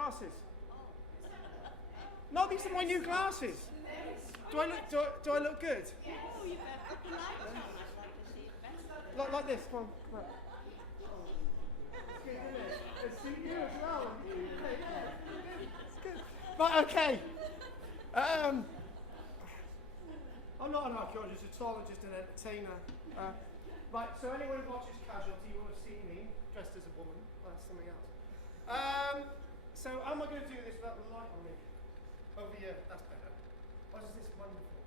glasses. No, these are my new glasses. Do I look good? Oh, you better put the lights on. I'd like to see it better. Like this, come on. Right. It's good, isn't it? It's see you as well. It's good. Right, okay. I'm not an archaeologist at all, I'm just an entertainer. Right, so anyone who watches Casualty will have seen me dressed as a woman. That's something else. So how am I going to do this without the light on me? Over here, that's better. Oh, is this wonderful?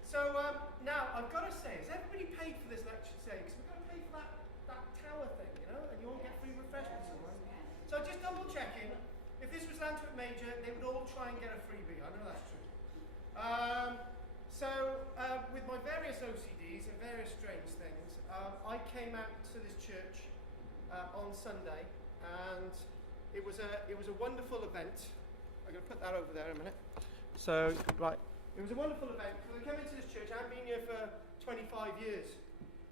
So now, I've got to say, has everybody paid for this lecture today? Because we're going to pay for that tower thing, you know, and you all get free refreshments. So just double checking, if this was Lantworth Major, they would all try and get a freebie. I know that's true. So with my various OCDs and various strange things, I came out to this church on Sunday, and it was a wonderful event. I'm going to put that over there in a minute. So, right, it was a wonderful event because I came into this church. I've been here for 25 years.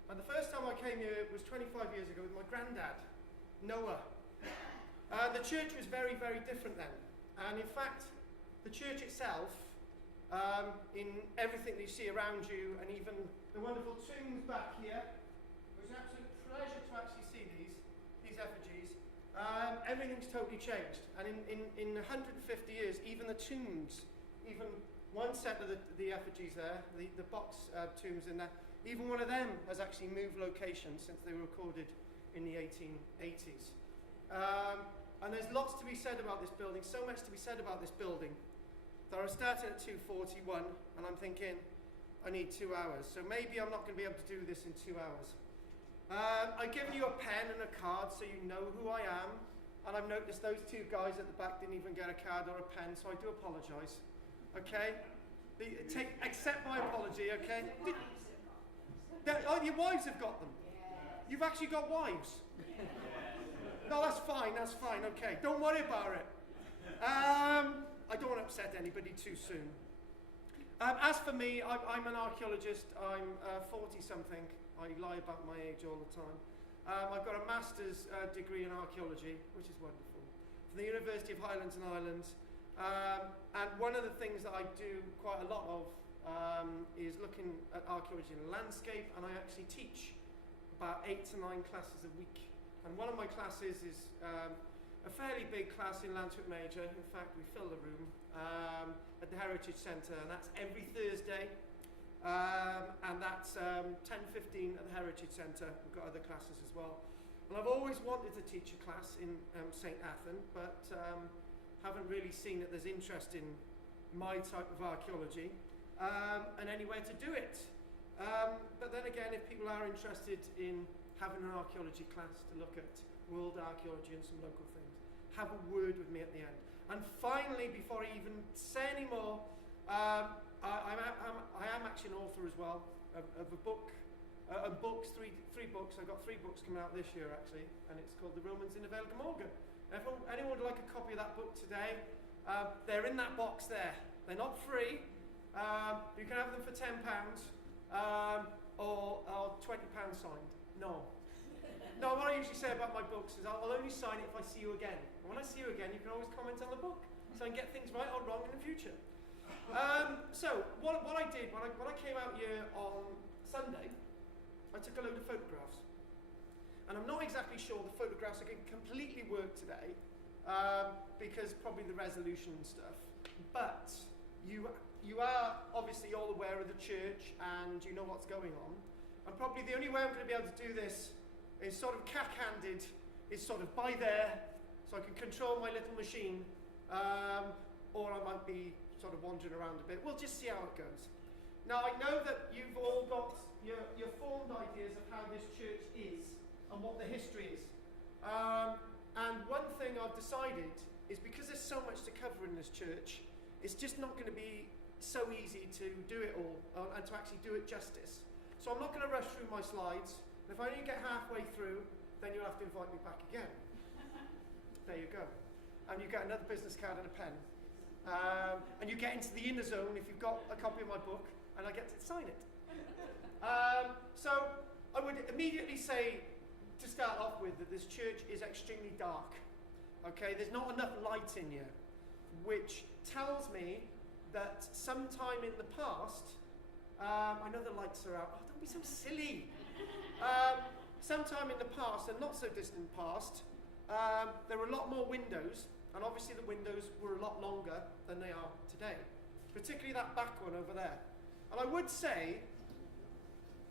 And the first time I came here was 25 years ago with my granddad, Noah. The church was very, very different then. And in fact, the church itself, in everything that you see around you, and even the wonderful tombs back here, it was an absolute pleasure to actually see these effigies. Everything's totally changed, and in 150 years, even the tombs, even one set of the effigies there, the box tombs in there, even one of them has actually moved location since they were recorded in the 1880s. And there's lots to be said about this building, so much to be said about this building, that I was starting at 2:41, and I'm thinking, I need 2 hours, so maybe I'm not going to be able to do this in 2 hours. I've given you a pen and a card so you know who I am, and I've noticed those two guys at the back didn't even get a card or a pen, so I do apologise. Okay? Accept my apology, okay? Your wives have got them. You've actually got wives. No, that's fine, okay. Don't worry about it. I don't want to upset anybody too soon. As for me, I'm an archaeologist. I'm 40-something. I lie about my age all the time. I've got a master's degree in archaeology, which is wonderful, from the University of Highlands and Islands. And one of the things that I do quite a lot of is looking at archaeology in the landscape, and I actually teach about 8 to 9 classes a week. And one of my classes is a fairly big class in Lantworth Major. In fact, we fill the room at the Heritage Centre, and that's every Thursday. And that's 10:15 at the Heritage Centre. We've got other classes as well. And I've always wanted to teach a class in St Athan, but haven't really seen that there's interest in my type of archaeology and anywhere to do it. But then again, if people are interested in having an archaeology class to look at world archaeology and some local things, have a word with me at the end. And finally, before I even say any more, I am actually an author as well of a book, three books. I've got 3 books coming out this year actually, and it's called The Romans in the Vale Glamorgan. Anyone would like a copy of that book today? They're in that box there. They're not free. You can have them for £10 or £20 signed. No, what I usually say about my books is I'll only sign it if I see you again. And when I see you again, you can always comment on the book, so I can get things right or wrong in the future. So what I did when I came out here on Sunday, I took a load of photographs. And I'm not exactly sure the photographs are going to completely work today, because probably the resolution and stuff. But you are obviously all aware of the church and you know what's going on. And probably the only way I'm going to be able to do this is sort of cack-handed, is sort of by there, so I can control my little machine, or I might be sort of wandering around a bit. We'll just see how it goes. Now, I know that you've all got your formed ideas of how this church is and what the history is. And one thing I've decided is, because there's so much to cover in this church, it's just not going to be so easy to do it all and to actually do it justice. So I'm not going to rush through my slides. And if I only get halfway through, then you'll have to invite me back again. There you go. And you get another business card and a pen. And you get into the inner zone if you've got a copy of my book, and I get to sign it. So I would immediately say, to start off with, that this church is extremely dark. Okay, there's not enough light in here, which tells me that sometime in the past, I know the lights are out. Oh, don't be so silly. Sometime in the past, and not so distant past, there were a lot more windows, and obviously the windows were a lot longer than they are today. Particularly that back one over there. And I would say,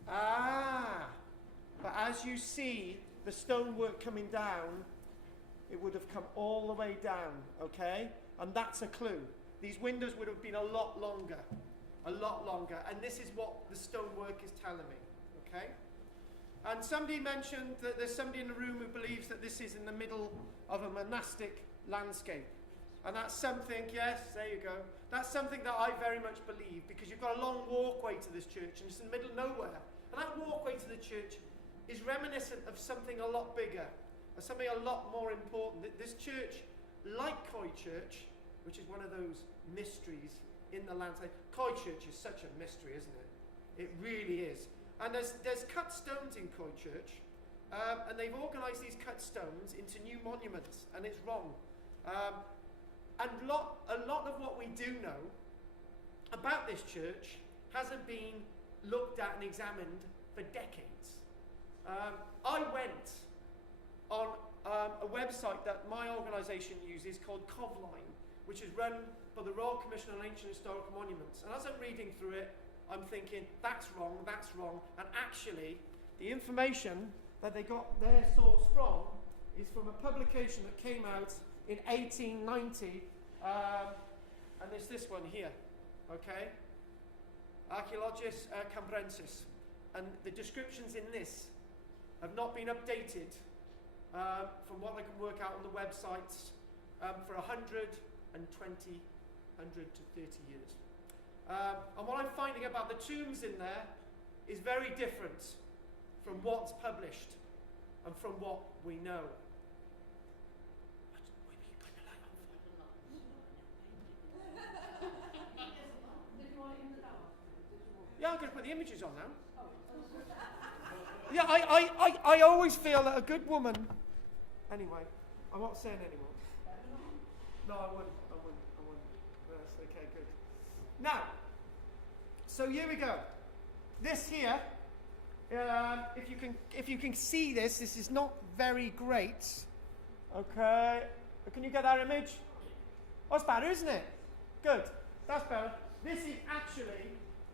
but as you see the stonework coming down, it would have come all the way down, okay? And that's a clue. These windows would have been a lot longer. And this is what the stonework is telling me, okay? And somebody mentioned that there's somebody in the room who believes that this is in the middle of a monastic landscape. And that's something, yes, there you go. That's something that I very much believe, because you've got a long walkway to this church and it's in the middle of nowhere. And that walkway to the church is reminiscent of something a lot bigger, of something a lot more important. This church, like Coy Church, which is one of those mysteries in the landscape. Coy Church is such a mystery, isn't it? It really is. And there's cut stones in Coy Church, and they've organised these cut stones into new monuments, and it's wrong. And a lot of what we do know about this church hasn't been looked at and examined for decades. I went on a website that my organisation uses called Covline, which is run by the Royal Commission on Ancient Historical Monuments. And as I'm reading through it, I'm thinking, that's wrong. And actually, the information that they got their source from is from a publication that came out in 1890, and there's this one here, okay? Archaeology Cymru. And the descriptions in this have not been updated from what I can work out on the websites for 120, 100 to 30 years. And what I'm finding about the tombs in there is very different from what's published and from what we know. Yeah, I'm going to put the images on now. Yeah, I always feel that a good woman... Anyway, I'm not saying anymore. No, I wouldn't. Yes, okay, good. Now, so here we go. This here, if you can see this is not very great. Okay, can you get that image? Oh, it's better, isn't it? Good, that's better. This is actually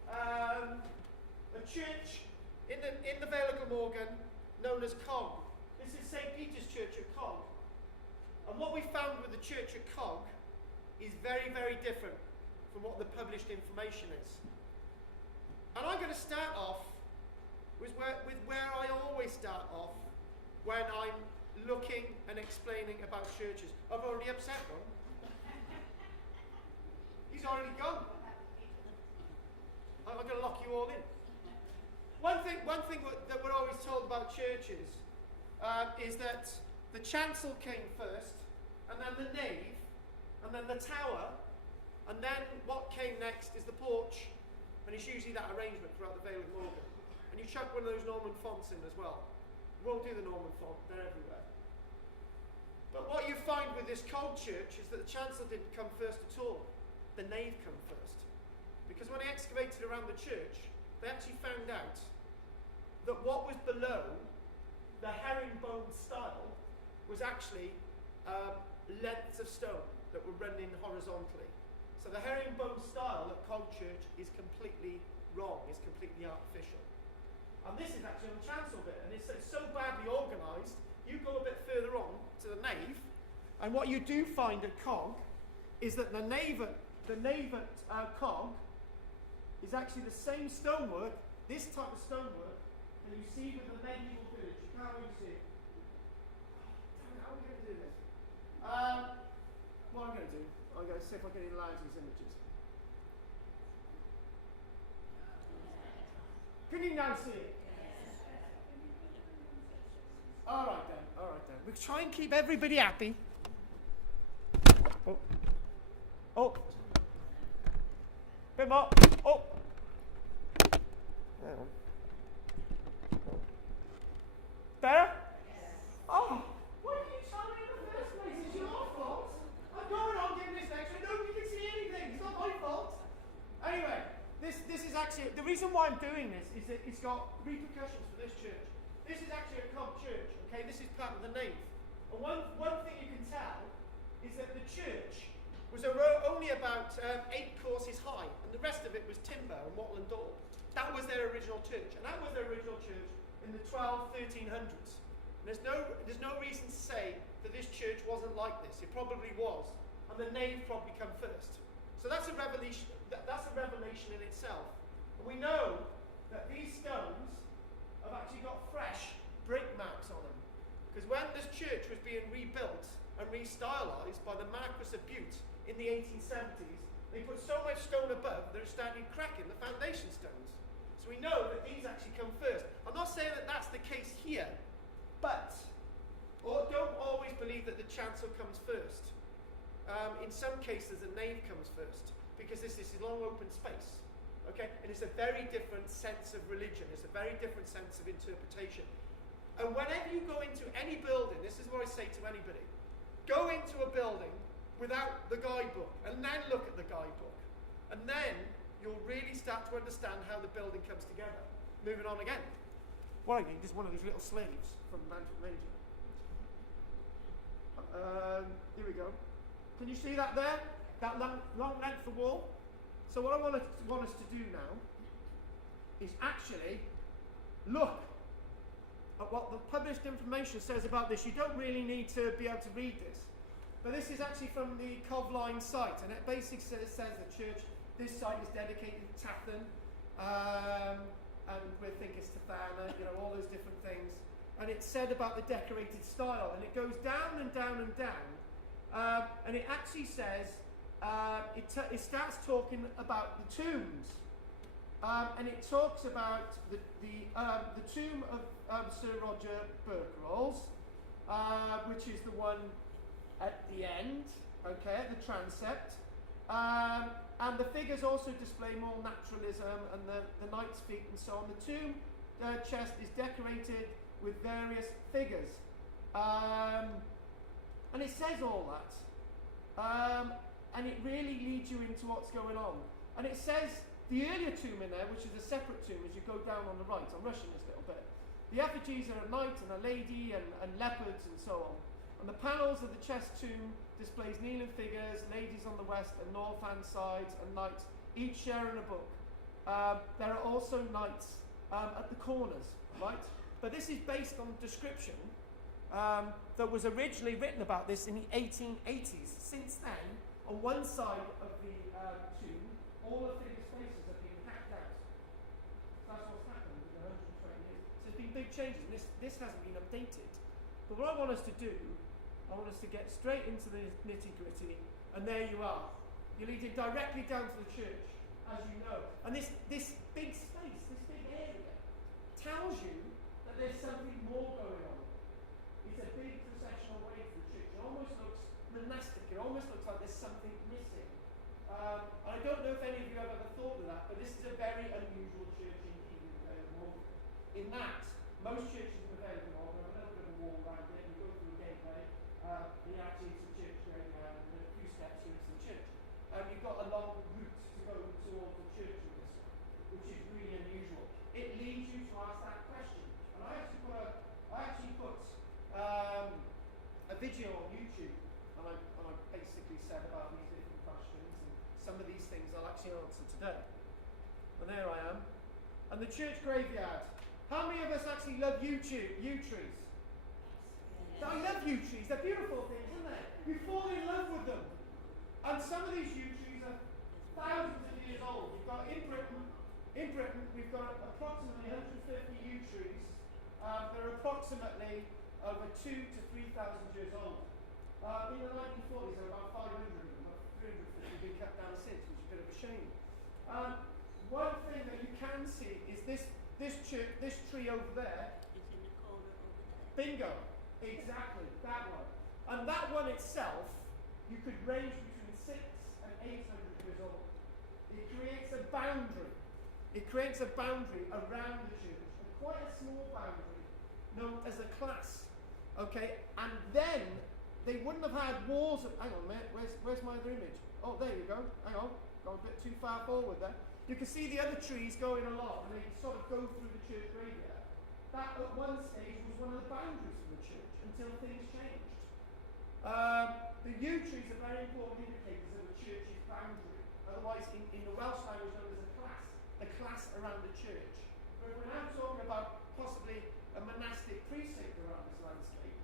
a church in the Vale of Glamorgan known as Cog. This is St. Peter's Church at Cog. And what we found with the church at Cog is very, very different from what the published information is. And I'm going to start off with where I always start off when I'm looking and explaining about churches. I've already upset one. He's already gone. I'm going to lock you all in. One thing that we're always told about churches is that the chancel came first, and then the nave, and then the tower, and then what came next is the porch, and it's usually that arrangement throughout the Vale of Glamorgan. And you chuck one of those Norman fonts in as well. You won't do the Norman font, they're everywhere. But what you find with this Cog church is that the chancel didn't come first at all. The nave came first. Because when they excavated around the church, they actually found out that what was below the herringbone style was actually lengths of stone that were run in horizontally. So the herringbone style at Cog Church is completely wrong, is completely artificial. And this is actually on the chancel bit, and it's so badly organised, you go a bit further on to the nave, and what you do find at Cog is that the nave at Cog is actually the same stonework, this type of stonework, that you see with the medieval village. You can't really see it. How are we going to do this? What I'm going to do, I'm going to see if I can enlarge these images. Can you now see it? Alright then. We'll try and keep everybody happy. Oh. Bit more. Oh. Hang on. Better? Yes. Oh. Why didn't you tell me in the first place? It's yours. I'm doing this is that it's got repercussions for this church. This is actually a comp church, okay? This is part of the nave. And one thing you can tell is that the church was only about 8 courses high, and the rest of it was timber and wattle and daub. That was their original church, and that was their original church in the 1300s. And there's no reason to say that this church wasn't like this. It probably was, and the nave probably come first. So that's a revelation. That's a revelation in itself. And we know that these stones have actually got fresh break marks on them, because when this church was being rebuilt and restylized by the Marquis of Bute in the 1870s, they put so much stone above that it started cracking the foundation stones. So we know that these actually come first. I'm not saying that that's the case here, but don't always believe that the chancel comes first. In some cases, the nave comes first, because this is a long open space. Okay? And it's a very different sense of religion. It's a very different sense of interpretation. And whenever you go into any building, this is what I say to anybody, go into a building without the guidebook, and then look at the guidebook. And then you'll really start to understand how the building comes together. Moving on again. What I need is one of these little slaves from Mountain Ranger. Here we go. Can you see that there? That long length of wall? So what I want us to do now is actually look at what the published information says about this. You don't really need to be able to read this. But this is actually from the Covline site, and it basically says the church, this site is dedicated to Athan, and we think it's Tathana, all those different things. And it's said about the decorated style, and it goes down and down and down. And it actually says, it starts talking about the tombs. And it talks about the tomb of Sir Roger Berkerall's, which is the one at the end, okay, at the transept. And the figures also display more naturalism and the knight's feet and so on. The tomb chest is decorated with various figures. And it says all that. And it really leads you into what's going on. And it says the earlier tomb in there, which is a separate tomb as you go down on the right. I'm rushing this little bit. The effigies are a knight and a lady and leopards and so on. And the panels of the chest tomb displays kneeling figures, ladies on the west and north-hand sides, and knights, each sharing a book. There are also knights at the corners, right? But this is based on description that was originally written about this in the 1880s. Since then, on one side of the tomb, all the figures' faces have been hacked out. That's what's happened in 120 years. So there's been big changes. This hasn't been updated. But what I want us to do, I want us to get straight into the nitty-gritty, and there you are. You're leading directly down to the church, as you know. And this big space, this big area, tells you that there's something more going on. It's a big processional way to the church. It almost looks monastic. It almost looks like there's something missing. I don't know if any of you have ever thought of that, but this is a very unusual church indeed in that most churches in the Valley have a little bit of a wall around it. You go through a gateway. Actually, it's a church graveyard, and a few steps here it's the church. You've got a long route to go towards the church in this, which is really unusual. It leads you to ask that question. And I actually put a video on YouTube, and I basically said about these different questions, and some of these things I'll actually answer today. And there I am. And the church graveyard. How many of us actually love yew trees? I love yew trees. They're beautiful things, aren't they? You fall in love with them. And some of these yew trees are thousands of years old. We've got in Britain, we've got approximately 150 yew trees. They're approximately over 2,000 to 3,000 years old. In the 1940s, there were about 500 of them. About 350 have been cut down since, which is a bit of a shame. One thing that you can see is this tree over there. It's in the corner over there. Bingo. Exactly, that one. And that one itself, you could range between 600 and 800 years old. It creates a boundary. It creates a boundary around the church, and quite a small boundary, known as a class. Okay, and then they wouldn't have had walls. Hang on a minute, where's my other image? Oh, there you go. Hang on, gone a bit too far forward there. You can see the other trees going along, and they sort of go through the church graveyard. That at one stage was one of the boundaries for the church until things changed. The yew trees are very important indicators of a church's boundary. Otherwise, in the Welsh language, known as a class around the church. But if we're now talking about possibly a monastic precinct around this landscape,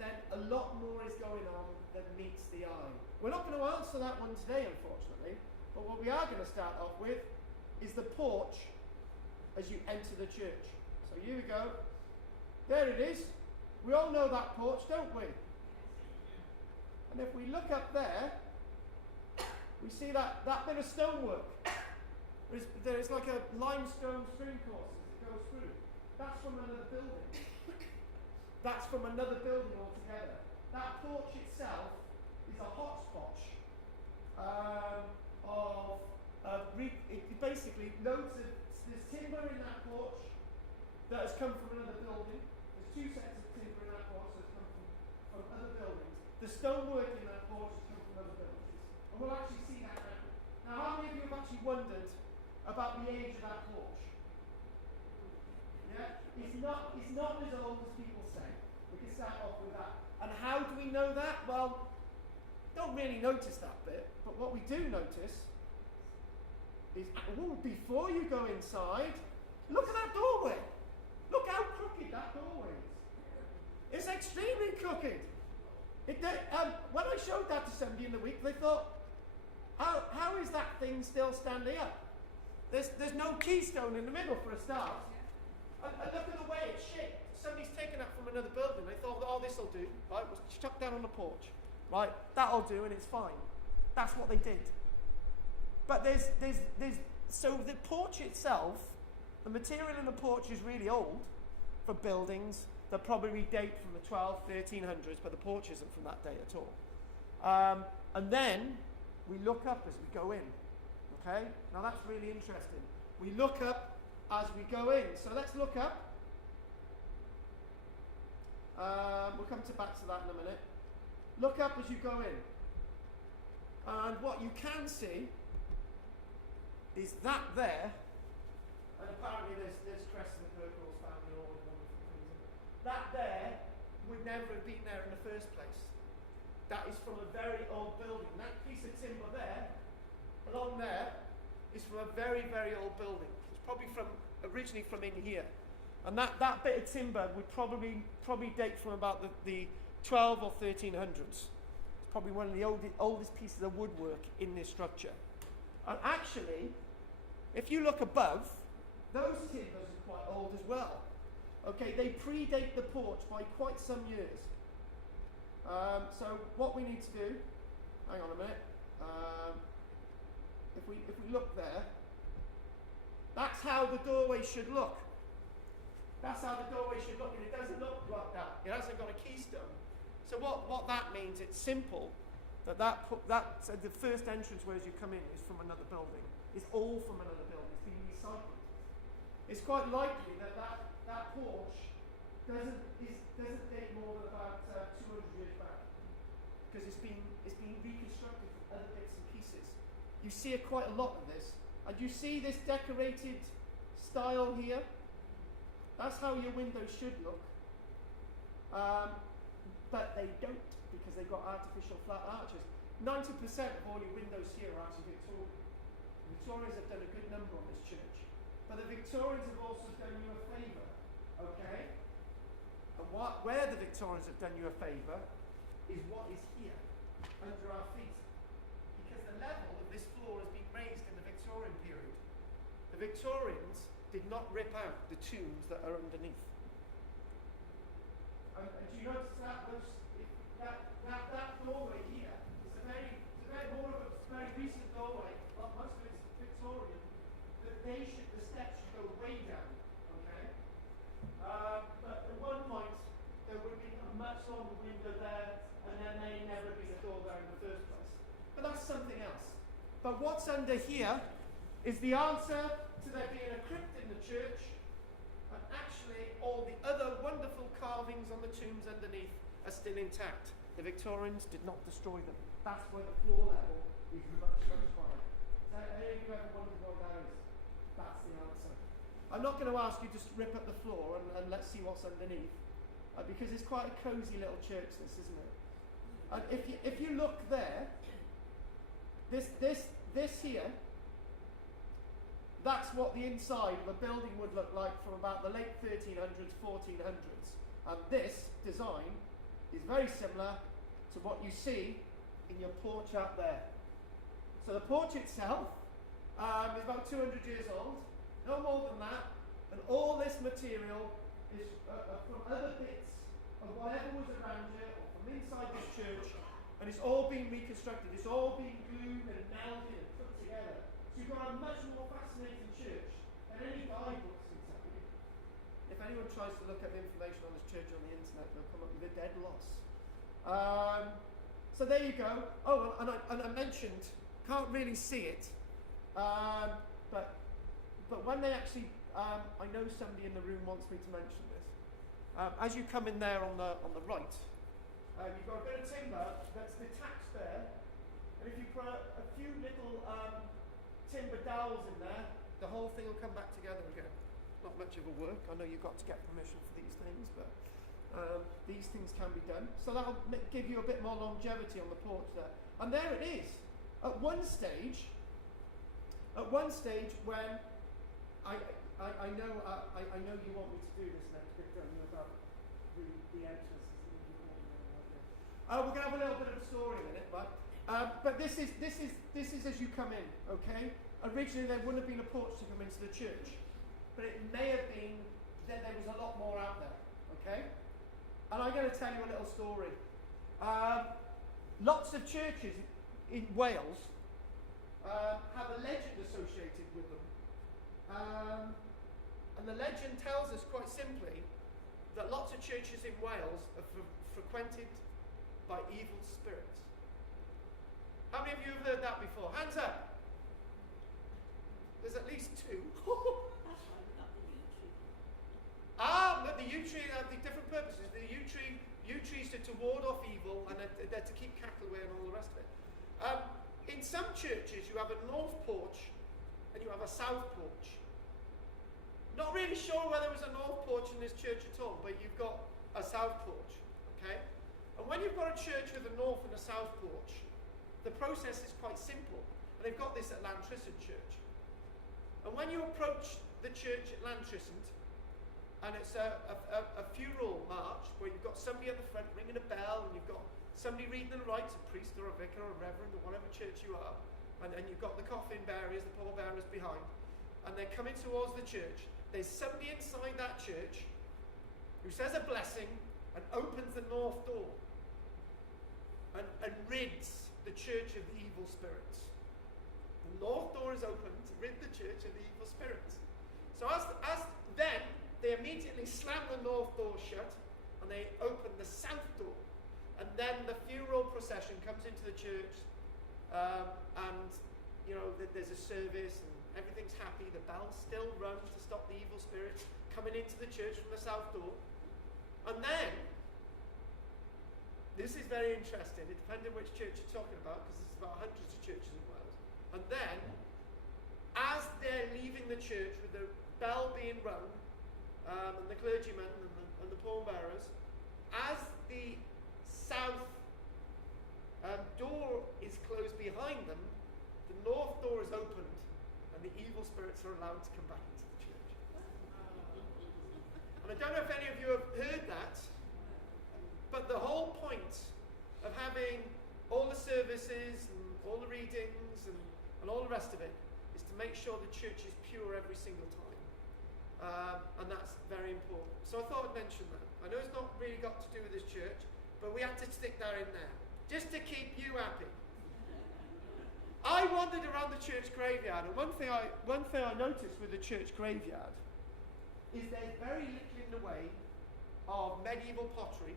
then a lot more is going on than meets the eye. We're not going to answer that one today, unfortunately, but what we are going to start off with is the porch as you enter the church. So here we go. There it is. We all know that porch, don't we? And if we look up there, we see that bit of stonework. There's like a limestone string course that goes through. That's from another building. That's from another building altogether. That porch itself is a hotspot basically loads of, there's timber in that porch that has come from another building. There's two sets of timber in that porch that has come from other buildings. The stonework in that porch has come from other buildings. And we'll actually see that now. Now, how many of you have actually wondered about the age of that porch? Yeah? It's not as old as people say. We can start off with that. And how do we know that? Well, don't really notice that bit, but what we do notice is, before you go inside, look at that doorway. Look how crooked that doorway is. It's extremely crooked. When I showed that to somebody in the week, they thought, how is that thing still standing up? There's no keystone in the middle for a start. And look at the way it's shaped. Somebody's taken that from another building. They thought, oh, this'll do. Right, it was chucked down on the porch. Right, that'll do, and it's fine. That's what they did. But so the porch itself, the material in the porch is really old for buildings that probably date from the 1300s, but the porch isn't from that day at all. And then we look up as we go in. Okay? Now that's really interesting. We look up as we go in. So let's look up. We'll come back to that in a minute. Look up as you go in. And what you can see is that there, and apparently there's crests of the Kirkall's family and all these wonderful things. That there would never have been there in the first place. That is from a very old building. That piece of timber there, along there, is from a very, very old building. It's probably originally from in here. And that bit of timber would probably date from about the 12 or 1300s. It's probably one of the oldest pieces of woodwork in this structure. And actually, if you look above, those timbers are quite old as well. Okay, they predate the porch by quite some years. So what we need to do, hang on a minute, if we look there, that's how the doorway should look. That's how the doorway should look, and it doesn't look like that. It hasn't got a keystone. So what that means, it's simple, that so the first entrance where as you come in is from another building. It's all from another building. It's been recycled. It's quite likely that porch doesn't date more than about 200 years back, because it's been reconstructed from other bits and pieces. You see quite a lot of this, and you see this decorated style here. That's how your windows should look, but they don't, because they've got artificial flat arches. 90% of all your windows here are actually Victorian. Victorians have done a good number on this church, but the Victorians have also done you a favour, okay? And where the Victorians have done you a favour is what is here, under our feet, because the level of this floor has been raised in the Victorian period. The Victorians did not rip out the tombs that are underneath. And do you notice that doorway here? It's a very recent doorway. Well, most of it's Victorian. The steps should go way down. Okay. But at one point there would be a much longer window there, and there may never be a door there in the first place. But that's something else. But what's under here is the answer to there being a crypt in the church, and actually all the other wonderful carvings on the tombs underneath are still intact. The Victorians did not destroy them. That's why the floor level is much higher. Any of you ever wondered what that is? That's the answer. I'm not going to ask you to rip up the floor and let's see what's underneath, because it's quite a cosy little church, this, isn't it? And if you look there, this here, that's what the inside of a building would look like from about the late 1300s, 1400s. And this design is very similar to what you see in your porch out there. So the porch itself is about 200 years old, no more than that, and all this material is from other bits of whatever was around here, or from inside this church, and it's all being reconstructed, it's all being glued and melded and put together. So you've got a much more fascinating church than any guidebooks can tell you. If anyone tries to look up information on this church on the internet, they'll come up with a dead loss. So there you go. Oh, and I mentioned, can't really see it, but when they actually, I know somebody in the room wants me to mention this. As you come in there on the right, you've got a bit of timber that's detached there, and if you put a few little timber dowels in there, the whole thing will come back together again. Not much of a work. I know you've got to get permission for these things, but these things can be done. So that'll give you a bit more longevity on the porch there. And there it is. At one stage when I know you want me to do this next bit, don't you, about the entrance. We're going to have a little bit of a story in it, but this is as you come in, okay? Originally there wouldn't have been a porch to come into the church, but it may have been that there was a lot more out there, okay? And I'm going to tell you a little story. Lots of churches in Wales have a legend associated with them. And the legend tells us quite simply that lots of churches in Wales are frequented by evil spirits. How many of you have heard that before? Hands up. There's at least two. That's why we got the yew tree. But the yew tree have the different purposes. The yew trees are to ward off evil, and they're to keep cattle away and all the rest of it. In some churches, you have a north porch and you have a south porch. Not really sure whether there was a north porch in this church at all, but you've got a south porch, okay? And when you've got a church with a north and a south porch, the process is quite simple. And they've got this at Lantrisant Church. And when you approach the church at Lantrisant, and it's a funeral march where you've got somebody at the front ringing a bell, and you've got somebody reading the rites, a priest or a vicar or a reverend or whatever church you are, and you've got the coffin bearers, the pallbearers behind, and they're coming towards the church. There's somebody inside that church who says a blessing and opens the north door and rids the church of the evil spirits. The north door is open to rid the church of the evil spirits. So as then, they immediately slam the north door shut and they open the south door. And then the funeral procession comes into the church, and there's a service and everything's happy. The bells still rung to stop the evil spirits coming into the church from the south door. And then, this is very interesting. It depends on which church you're talking about, because there's about hundreds of churches in Wales. And then, as they're leaving the church with the bell being rung, and the clergyman and the pallbearers, as the south door is closed behind them, the north door is opened, and the evil spirits are allowed to come back into the church. And I don't know if any of you have heard that, but the whole point of having all the services and all the readings and all the rest of it is to make sure the church is pure every single time. And that's very important. So I thought I'd mention that. I know it's not really got to do with this church, but we had to stick that in there, just to keep you happy. I wandered around the church graveyard, and one thing I noticed with the church graveyard is there's very little in the way of medieval pottery.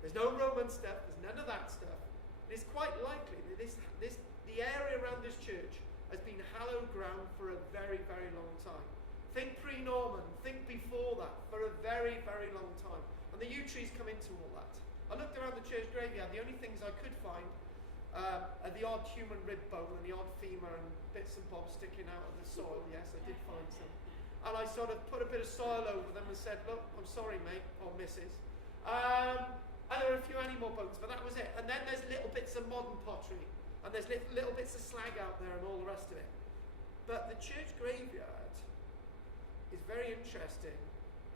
There's no Roman stuff, there's none of that stuff. And it's quite likely that the area around this church has been hallowed ground for a very, very long time. Think pre-Norman, think before that, for a very, very long time. And the yew trees come into all that. I looked around the church graveyard, the only things I could find The odd human rib bone and the odd femur and bits and bobs sticking out of the soil. Yes, I did find some. And I sort of put a bit of soil over them and said, look, I'm sorry, mate, or missus. And there were a few animal bones, but that was it. And then there's little bits of modern pottery, and there's little bits of slag out there and all the rest of it. But the church graveyard is very interesting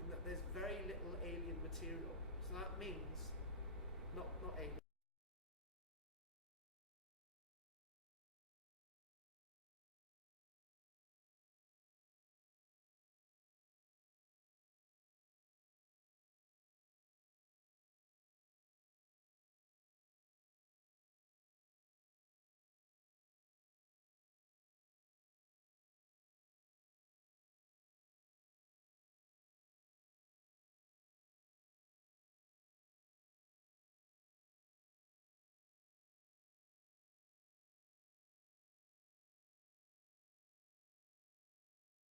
in that there's very little alien material. So that means, not alien.